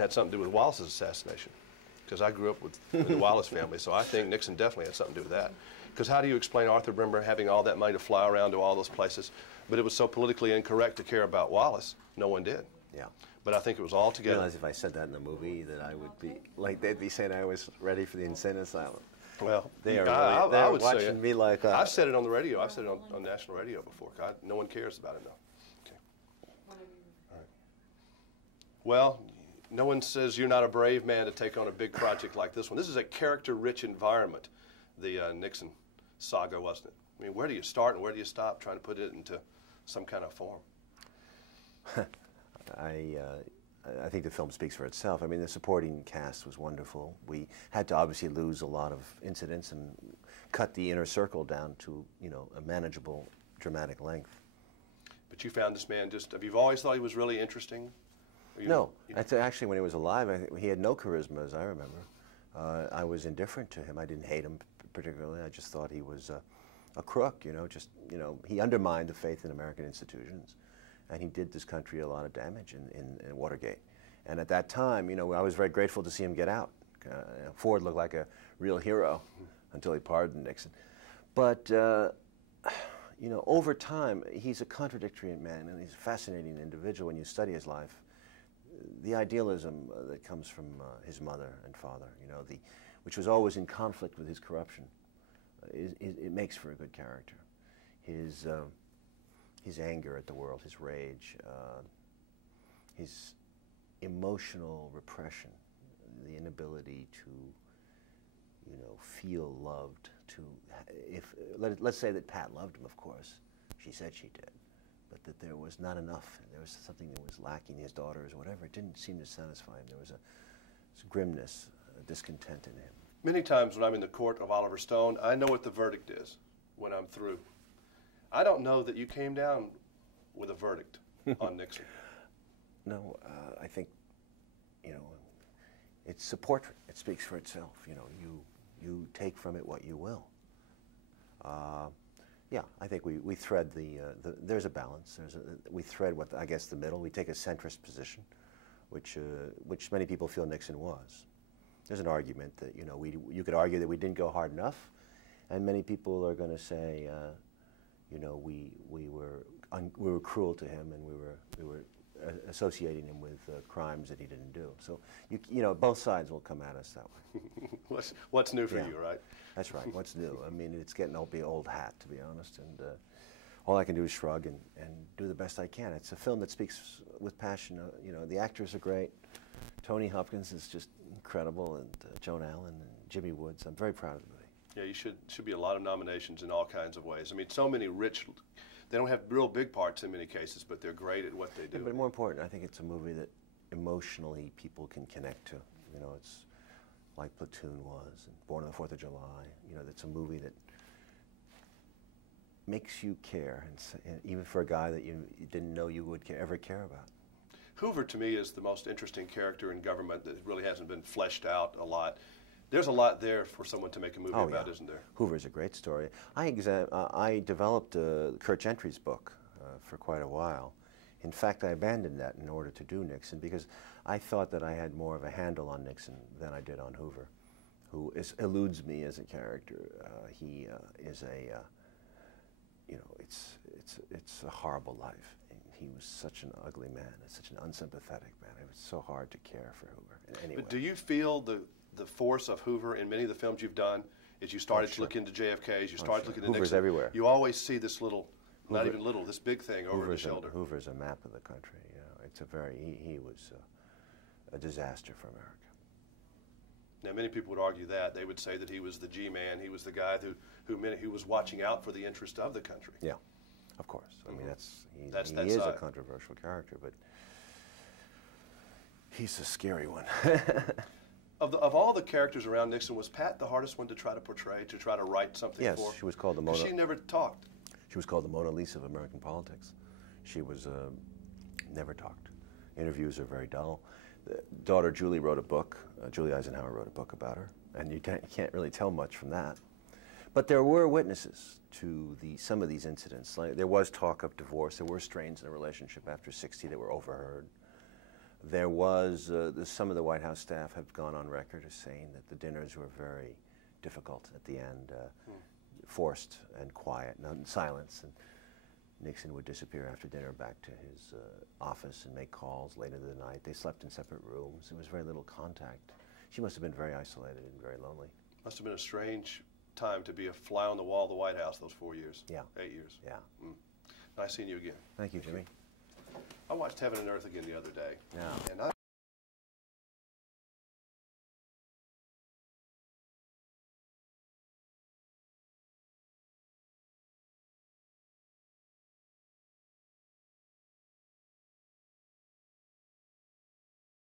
had something to do with Wallace's assassination, because I grew up with the Wallace family, so I think Nixon definitely had something to do with that. Because how do you explain Arthur Brimmer having all that money to fly around to all those places, but it was so politically incorrect to care about Wallace? No one did. Yeah. But I think it was all together. You realize if I said that in the movie, that I would be, like, they'd be saying I was ready for the insane asylum. Well, they are I really, would watching say it. me like I've said it on the radio. I've said it on national radio before. God, no one cares about it now. Okay. All right. Well, no one says you're not a brave man to take on a big project like this one. This is a character-rich environment, the Nixon saga, wasn't it? I mean, where do you start and where do you stop trying to put it into some kind of form? I think the film speaks for itself. I mean, the supporting cast was wonderful. We had to obviously lose a lot of incidents and cut the inner circle down to, you know, a manageable dramatic length. But you found this man just, have you always thought he was really interesting? No. Actually, when he was alive, he had no charisma, as I remember. I was indifferent to him. I didn't hate him particularly. I just thought he was a crook, you know, he undermined the faith in American institutions. And he did this country a lot of damage in Watergate. And at that time, you know, I was very grateful to see him get out. Ford looked like a real hero until he pardoned Nixon. But, you know, over time, he's a contradictory man, and he's a fascinating individual when you study his life. The idealism that comes from his mother and father, you know, which was always in conflict with his corruption, it makes for a good character. His anger at the world, his rage, his emotional repression, the inability to, you know, feel loved. Let's say that Pat loved him, of course. She said she did. But that there was not enough. There was something that was lacking, his daughters or whatever. It didn't seem to satisfy him. There was a grimness, a discontent in him. Many times when I'm in the court of Oliver Stone, I know what the verdict is when I'm through. I don't know that you came down with a verdict on Nixon. No, I think, you know, it's a portrait. It speaks for itself. You know, you take from it what you will. Yeah, I think we thread there's a balance. We thread I guess the middle. We take a centrist position, which many people feel Nixon was. There's an argument that, you know, you could argue that we didn't go hard enough, and many people are going to say, you know, we were cruel to him, and we were associating him with crimes that he didn't do. So you know, both sides will come at us that way. What's new for you, right? That's right. What's new? I mean, it's getting to be an old hat, to be honest, and all I can do is shrug and do the best I can. It's a film that speaks with passion. You know, the actors are great. Tony Hopkins is just incredible, and Joan Allen and Jimmy Woods. I'm very proud of the movie. Yeah, you should be a lot of nominations in all kinds of ways. I mean, so many rich. They don't have real big parts in many cases, but they're great at what they do. Yeah, but more important, I think it's a movie that emotionally people can connect to. You know, it's like Platoon was, and Born on the 4th of July. You know, it's a movie that makes you care, and even for a guy that you didn't know you would ever care about. Hoover, to me, is the most interesting character in government that really hasn't been fleshed out a lot. There's a lot there for someone to make a movie about, isn't there? Hoover's a great story. I developed Kurt Gentry's book for quite a while. In fact, I abandoned that in order to do Nixon because I thought that I had more of a handle on Nixon than I did on Hoover, who eludes me as a character. He is a, you know, it's a horrible life. He was such an ugly man, such an unsympathetic man. It was so hard to care for Hoover. Anyway. But do you feel the force of Hoover in many of the films you've done as you started to look into JFK, as you started looking into Hoover's Nixon? everywhere. You always see this little, not even little, this big thing over his shoulder. Hoover's a map of the country. You know, it's he was a disaster for America. Now, many people would argue that. They would say that he was the G-man. He was the guy who was watching out for the interest of the country. Yeah, of course. I mean, he is a controversial character, but he's a scary one. Of all the characters around Nixon, was Pat the hardest one to try to portray, to try to write something for? Yes, she was called the Mona. She never talked. She was called the Mona Lisa of American politics. She was never talked. Interviews are very dull. The daughter Julie wrote a book. Julie Eisenhower wrote a book about her, and you can't really tell much from that. But there were witnesses to some of these incidents. Like, there was talk of divorce. There were strains in a relationship after '60 that were overheard. There was, some of the White House staff have gone on record as saying that the dinners were very difficult at the end, forced and quiet, and silence. And Nixon would disappear after dinner back to his office and make calls late into the night. They slept in separate rooms. There was very little contact. She must have been very isolated and very lonely. Must have been a strange time to be a fly on the wall of the White House those 4 years. Yeah. 8 years. Yeah. Nice seeing you again. Thank you, Jimmy. I watched Heaven and Earth again the other day. Yeah. And